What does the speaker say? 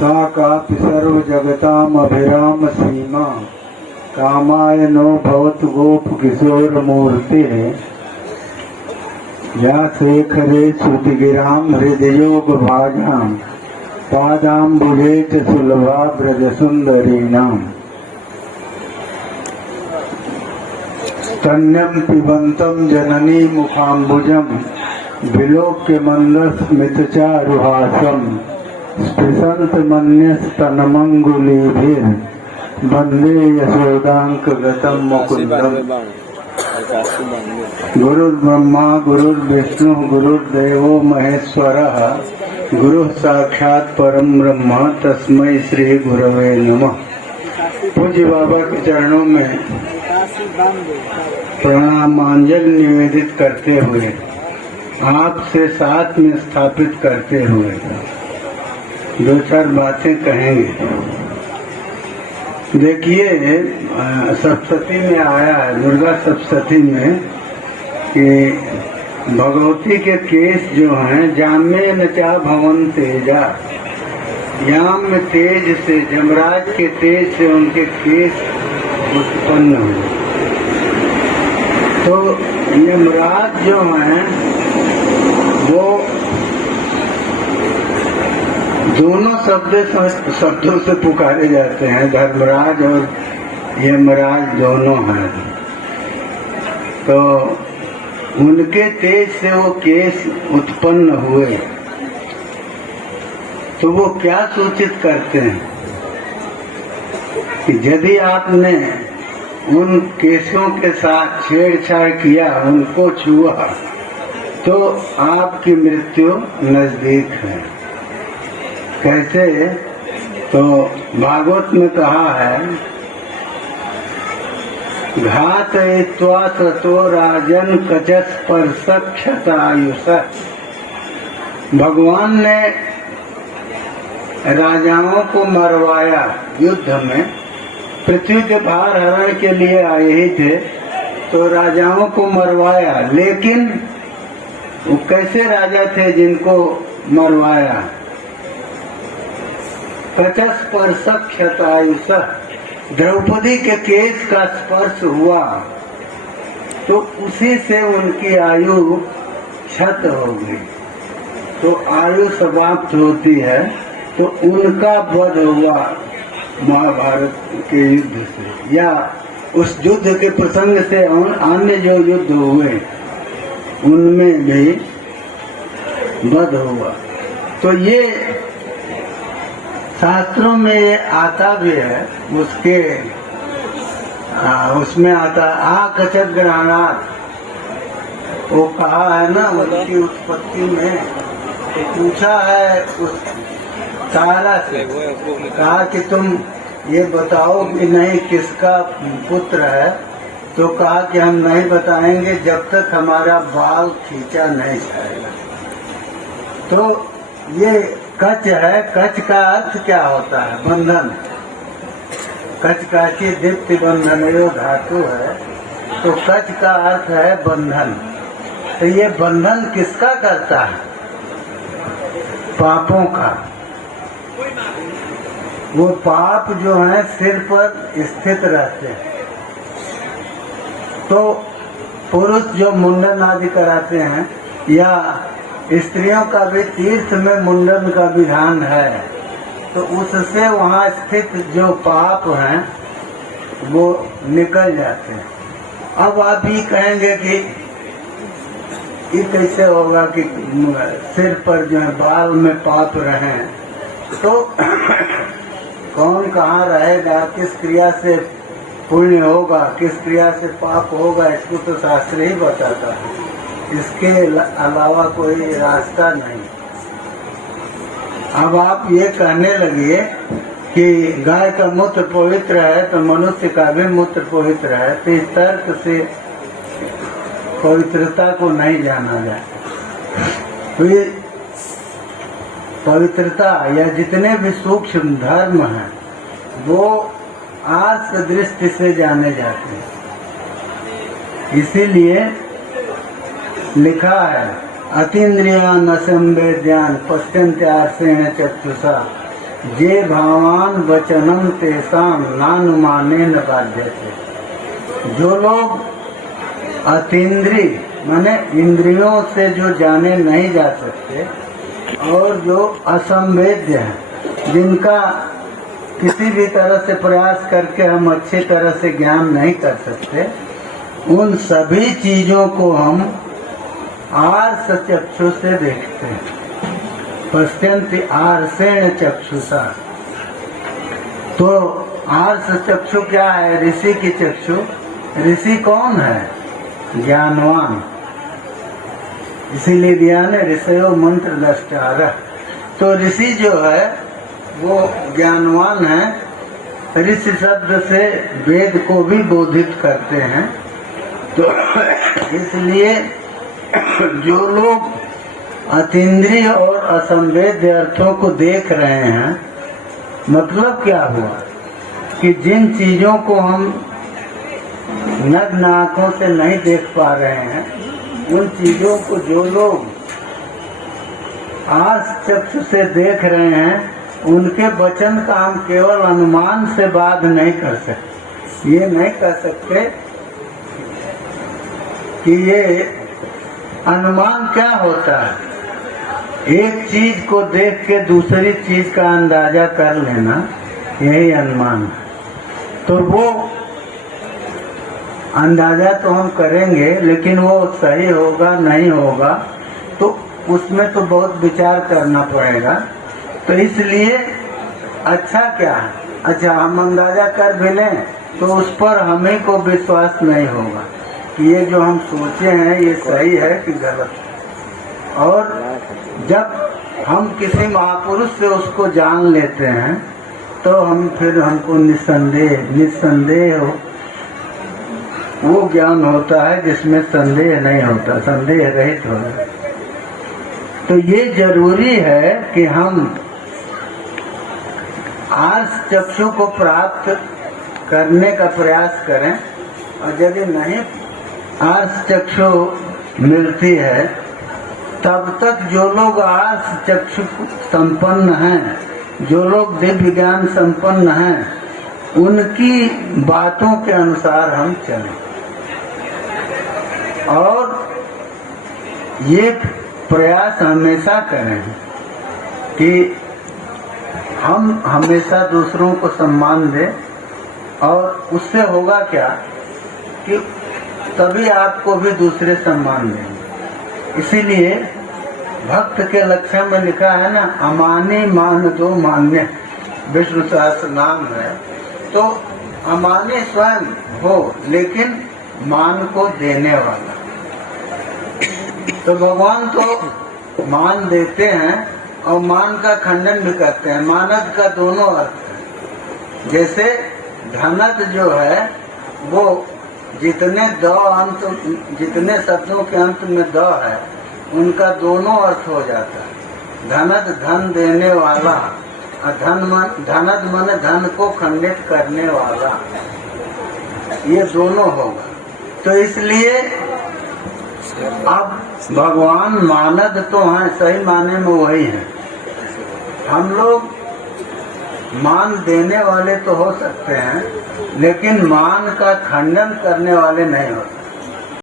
सा कापि सर्वजगतामभिराम सीमा कामाय नो भवतु गोप किशोर मूर्ति या शेखरे श्रुतिगिराम हृदयोग भाजाम पादाम्बुजे च सुलभा ब्रज सुंदरीणाम स्तन्यं पिबन्तं जननी मुखाम्बुजं विलोक्य मंदस्मितचारुहासं स्पृशन्त मन्यस्तनमङ्गुलीभिर् वन्दे यशोदाङ्कगतं मुकुन्दम्। गुरुर्ब्रह्मा गुरुर्विष्णु गुरुर्देवो महेश्वरः गुरुः साक्षात् परम ब्रह्म तस्मै श्री गुरवे नमः। पूज्य बाबा के चरणों में प्रणामांजलि निवेदित करते हुए आपसे साथ में स्थापित करते हुए दो चार बातें कहेंगे। देखिए सप्तशती में आया है, दुर्गा सप्तशती में, कि भगवती के केस जो हैं जामे नचा भवन तेजा, याम में तेज से जमराज के तेज से उनके केस उत्पन्न हुए। तो यमराज जो हैं वो दोनों शब्दों से पुकारे जाते हैं, धर्मराज और यमराज दोनों हैं। तो उनके तेज से वो केस उत्पन्न हुए, तो वो क्या सूचित करते हैं कि यदि आपने उन केसों के साथ छेड़छाड़ किया, उनको छुआ, तो आपकी मृत्यु नजदीक है। कैसे? तो भागवत में कहा है, घातयित्वा सतो राजन कचस्पर्शक क्षतायुष। भगवान ने राजाओं को मरवाया युद्ध में, पृथ्वी के भार हरण के लिए आए ही थे, तो राजाओं को मरवाया। लेकिन वो कैसे राजा थे जिनको मरवाया? कचस्पर्शक क्षतायुष। द्रौपदी के केस का स्पर्श हुआ तो उसी से उनकी आयु क्षत हो गई। तो आयु समाप्त होती है, तो उनका वध हुआ महाभारत के युद्ध से, या उस युद्ध के प्रसंग से अन्य जो युद्ध हुए उनमें भी वध हुआ। तो ये शास्त्रों में ये आता भी है, उसमें आता आकचक ग्रहणात। वो कहा है ना, उसकी उत्पत्ति में तो पूछा है उस तारा से, कहा कि तुम ये बताओ कि नहीं किसका पुत्र है? तो कहा कि हम नहीं बताएंगे जब तक हमारा बाल खींचा नहीं जाएगा। तो ये कच है, कच का अर्थ क्या होता है? बंधन। कच काची दीप्ति बंधन यो धातु है, तो कच का अर्थ है बंधन। तो ये बंधन किसका करता है? पापों का। वो पाप जो है सिर पर स्थित रहते हैं। तो पुरुष जो मुंडन आदि कराते हैं, या स्त्रियों का भी तीर्थ में मुंडन का विधान है, तो उससे वहाँ स्थित जो पाप हैं वो निकल जाते हैं। अब आप ये कहेंगे कि ये कैसे होगा कि सिर पर जो है बाल में पाप रहे, तो कौन कहाँ रहेगा, किस क्रिया से पुण्य होगा, किस क्रिया से पाप होगा, इसको तो शास्त्र ही बताता है। इसके अलावा कोई रास्ता नहीं। अब आप ये कहने लगे कि गाय का मूत्र पवित्र है तो मनुष्य का भी मूत्र पवित्र है, तो इस तर्क से पवित्रता को नहीं जाना जाए। तो ये पवित्रता या जितने भी सूक्ष्म धर्म हैं वो आर्ष दृष्टि से जाने जाते हैं। इसीलिए लिखा है, अतीन्द्रियान असंवेद्यान पश्यन्त्यार्षेण चक्षुषा जे भावान वचनम तेसाम नानुमाने न बाध्यते। जो लोग अतीन्द्रिय माने इंद्रियों से जो जाने नहीं जा सकते और जो असंवेद्य है, जिनका किसी भी तरह से प्रयास करके हम अच्छी तरह से ज्ञान नहीं कर सकते, उन सभी चीजों को हम आर्ष चक्षु से देखते हैं। पश्यन्ति आर्षेण चक्षुषा। तो आर्ष चक्षु क्या है? ऋषि की चक्षु। ऋषि कौन है? ज्ञानवान। इसीलिए दिया ने ऋषयो मंत्र दृष्टार। तो ऋषि जो है वो ज्ञानवान है। ऋषि शब्द से वेद को भी बोधित करते हैं। तो इसलिए जो लोग अतीन्द्रिय और असंवेद्य अर्थों को देख रहे हैं, मतलब क्या हुआ कि जिन चीजों को हम नग्न आंखों से नहीं देख पा रहे हैं, उन चीजों को जो लोग आर्ष चक्षु से देख रहे हैं, उनके वचन का हम केवल अनुमान से बाध नहीं कर सकते। ये नहीं कर सकते कि ये अनुमान क्या होता है। एक चीज को देख के दूसरी चीज का अंदाजा कर लेना, यही अनुमान है। तो वो अंदाजा तो हम करेंगे, लेकिन वो सही होगा नहीं होगा तो उसमें तो बहुत विचार करना पड़ेगा। तो इसलिए अच्छा क्या है, अच्छा हम अंदाजा कर भी लें तो उस पर हमें को विश्वास नहीं होगा कि ये जो हम सोचे हैं ये सही है कि गलत है। और जब हम किसी महापुरुष से उसको जान लेते हैं तो हम फिर हमको निस्संदेह हो वो ज्ञान होता है जिसमें संदेह नहीं होता, संदेह रहित होता। तो ये जरूरी है कि हम आर्ष चक्षु को प्राप्त करने का प्रयास करें। और यदि नहीं आर्ष चक्षु मिलती है, तब तक जो लोग आर्ष चक्षु संपन्न हैं, जो लोग दिव्य ज्ञान संपन्न हैं, उनकी बातों के अनुसार हम चलें। और ये प्रयास हमेशा करें कि हम हमेशा दूसरों को सम्मान दें। और उससे होगा क्या कि तभी आपको भी दूसरे सम्मान देंगे। इसीलिए भक्त के लक्षण में लिखा है ना, अमानी मान दो मान्य, विष्णु सहस्त्र नाम है। तो अमानी स्वयं हो लेकिन मान को देने वाला। तो भगवान तो मान देते हैं और मान का खंडन भी करते हैं। मानद का दोनों अर्थ है। जैसे धनत जो है वो जितने जितने शब्दों के अंत में द है, उनका दोनों अर्थ हो जाता है। धनद धन देने वाला, धनद मन धन को खंडित करने वाला, ये दोनों होगा। तो इसलिए अब भगवान मानद तो हैं, सही माने में वही है। हम लोग मान देने वाले तो हो सकते हैं, लेकिन मान का खंडन करने वाले नहीं होते।